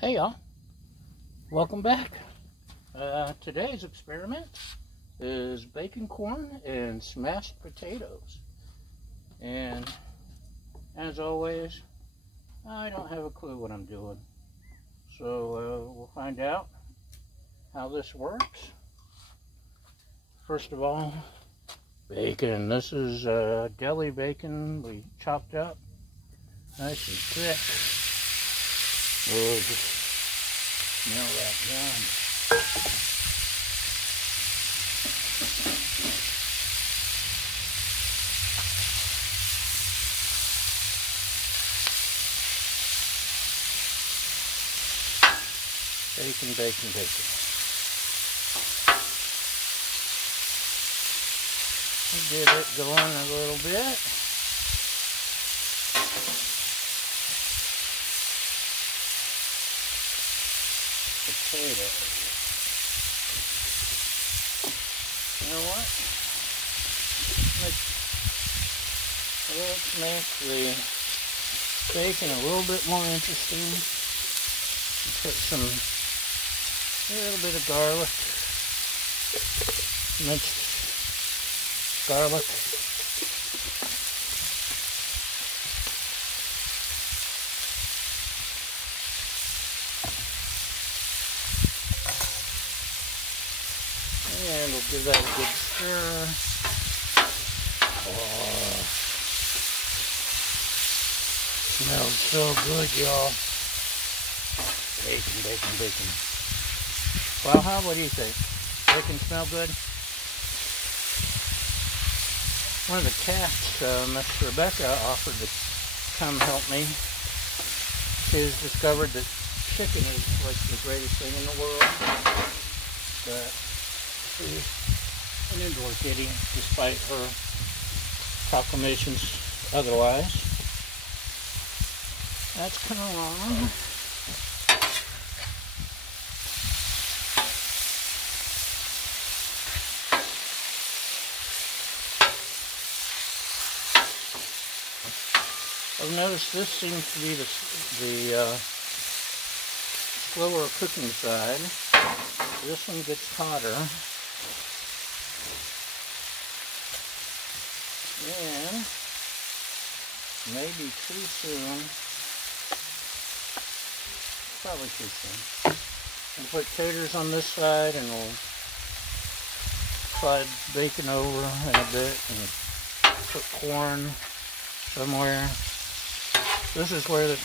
Hey y'all, welcome back. Today's experiment is bacon corn and smashed potatoes. And as always, I don't have a clue what I'm doing. So we'll find out how this works. First of all, bacon. This is deli bacon we chopped up nice and thick. We'll just smell that gun. Bacon, bacon, bacon. We'll get it going a little bit. Potato. You know what? Let's make the bacon a little bit more interesting. Put a little bit of garlic, minced garlic. And we'll give that a good stir. Oh, smells so good, y'all. Bacon, bacon, bacon. Well, what do you think? Bacon smell good? One of the cats, Miss Rebecca, offered to come help me. She's discovered that chicken is like the greatest thing in the world. But she's an indoor kitty, despite her proclamations otherwise. That's come along. I've noticed this seems to be the slower cooking side. This one gets hotter. And maybe too soon. Probably too soon. We'll put taters on this side and we'll slide bacon over in a bit and put corn somewhere. This is where the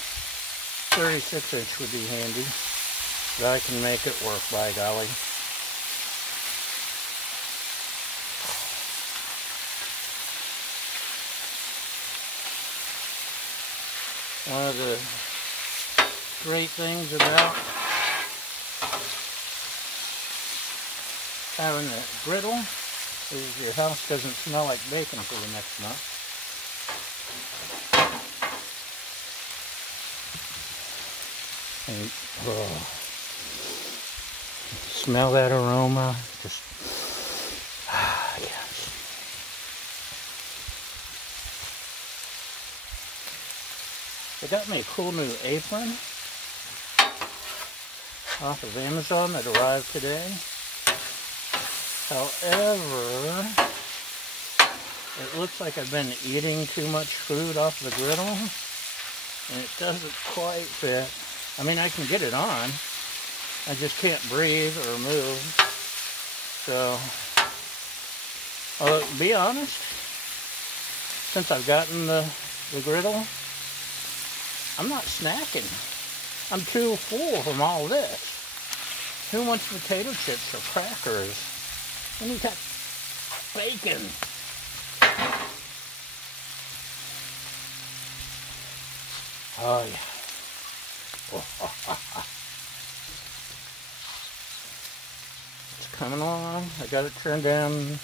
36-inch would be handy. But I can make it work, by golly. One of the great things about having a griddle is your house doesn't smell like bacon for the next month. And, smell that aroma, just yes. They got me a cool new apron off of Amazon that arrived today. However, it looks like I've been eating too much food off the griddle and it doesn't quite fit. I mean, I can get it on. I just can't breathe or move. So, to be honest, since I've gotten the griddle, I'm not snacking. I'm too full from all this. Who wants potato chips or crackers? And you got bacon. Oh, yeah. It's coming along. I got it turned down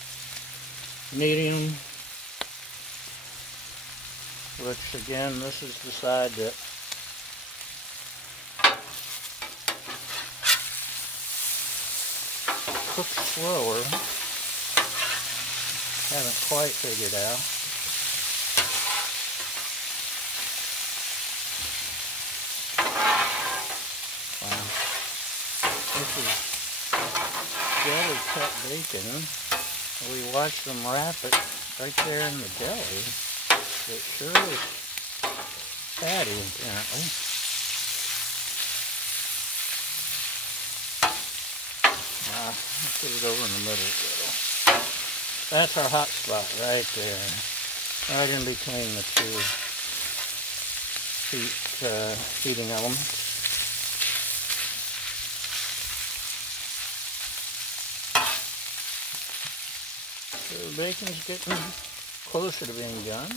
medium, which again, this is the side that cooks slower. Haven't quite figured out. This is deli cut bacon. We watched them wrap it right there in the deli. It sure is fatty, apparently. I'll put it over in the middle a little. That's our hot spot right there. Right in between the two heating elements. So the bacon's getting closer to being done.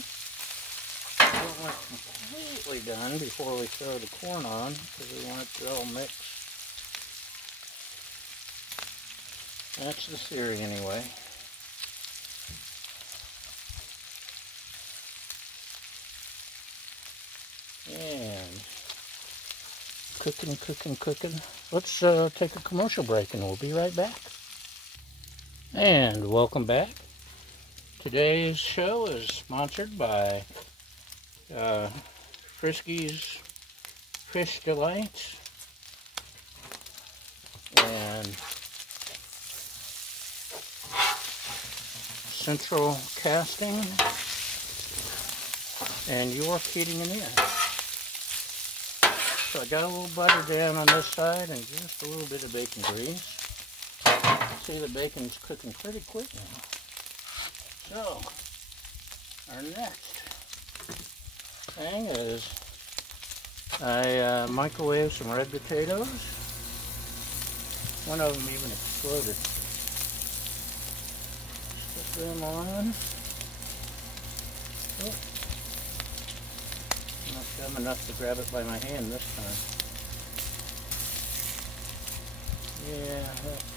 We don't want it completely done before we throw the corn on because we want it to all mix. That's the theory anyway. And cooking. Let's take a commercial break and we'll be right back. And welcome back. Today's show is sponsored by Frisky's Fish Delights and Central Casting and York Heating and Air. So I got a little butter down on this side and just a little bit of bacon grease. See, the bacon's cooking pretty quick now. So, our next thing is I microwaved some red potatoes. One of them even exploded. Put them on. Oh. Not dumb enough to grab it by my hand this time. Yeah, that's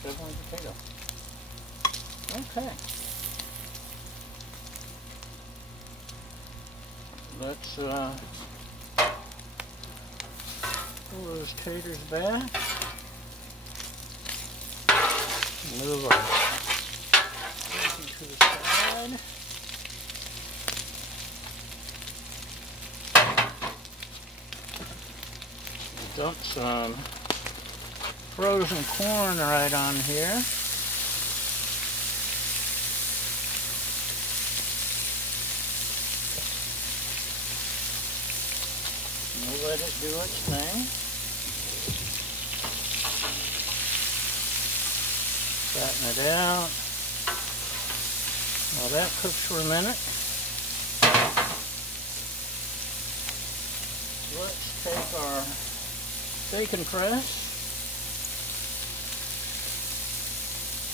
sizzling potato. Okay. Let's pull those taters back. Move our bacon to the side. Dump some frozen corn right on here. We'll let it do its thing. Flatten it out. While that cooks for a minute, let's take our bacon press.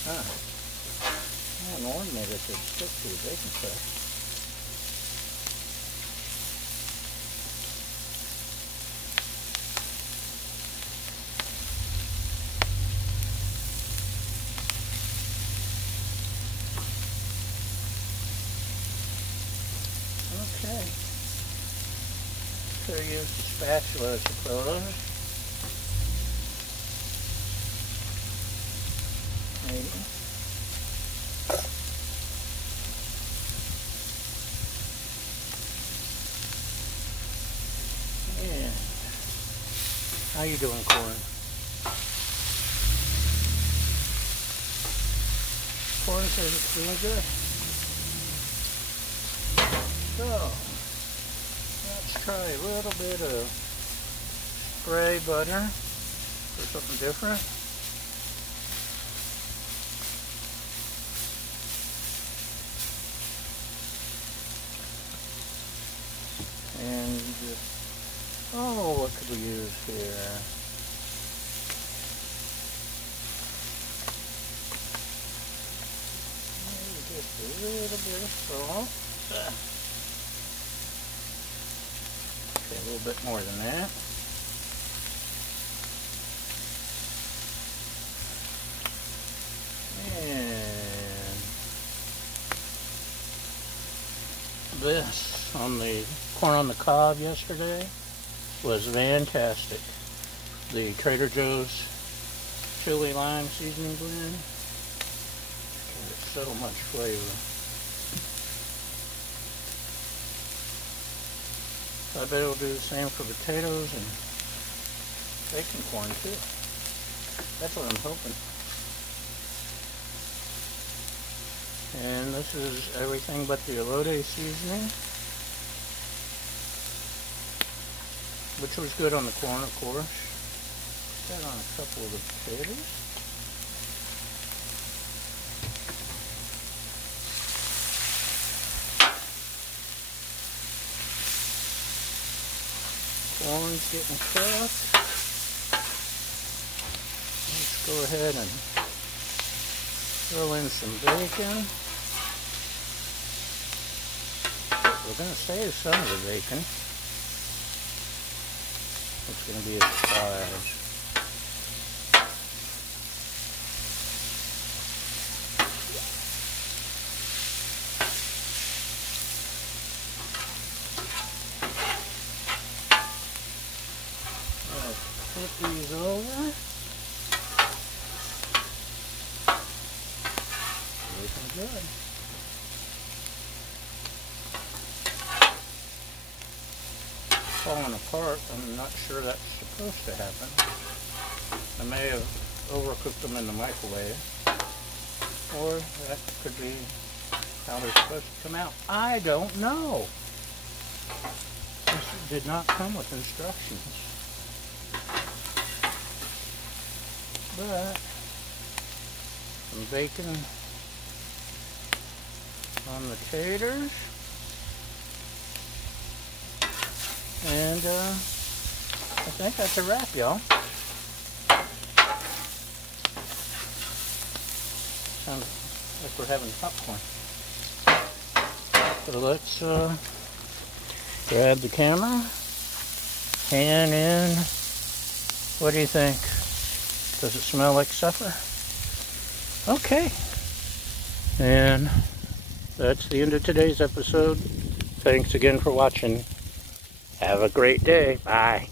I hadn't warned me that it should stick to the bacon press. Okay. Could use the spatula, I suppose. Maybe. Yeah. How you doing, corn? Corn says it's doing good. So, let's try a little bit of spray butter for something different. And just, oh, what could we use here? Maybe just a little bit of salt. Okay, a little bit more than that. And this on the corn on the cob yesterday was fantastic. The Trader Joe's chili lime seasoning blend. There's so much flavor. So I bet it'll do the same for potatoes and bacon corn too. That's what I'm hoping. And this is everything but the elote seasoning, which was good on the corn, of course. Put that on a couple of the potatoes. Corn's getting cooked. Let's go ahead and throw in some bacon. We're going to save some of the bacon. It's going to be a surprise. Flip these over. Looking good. Falling apart. I'm not sure that's supposed to happen. I may have overcooked them in the microwave, or that could be how they're supposed to come out. I don't know. This did not come with instructions. But some bacon on the taters. And I think that's a wrap, y'all. Sounds like we're having popcorn. So let's grab the camera, pan in. What do you think? Does it smell like supper? Okay. And that's the end of today's episode. Thanks again for watching. Have a great day. Bye.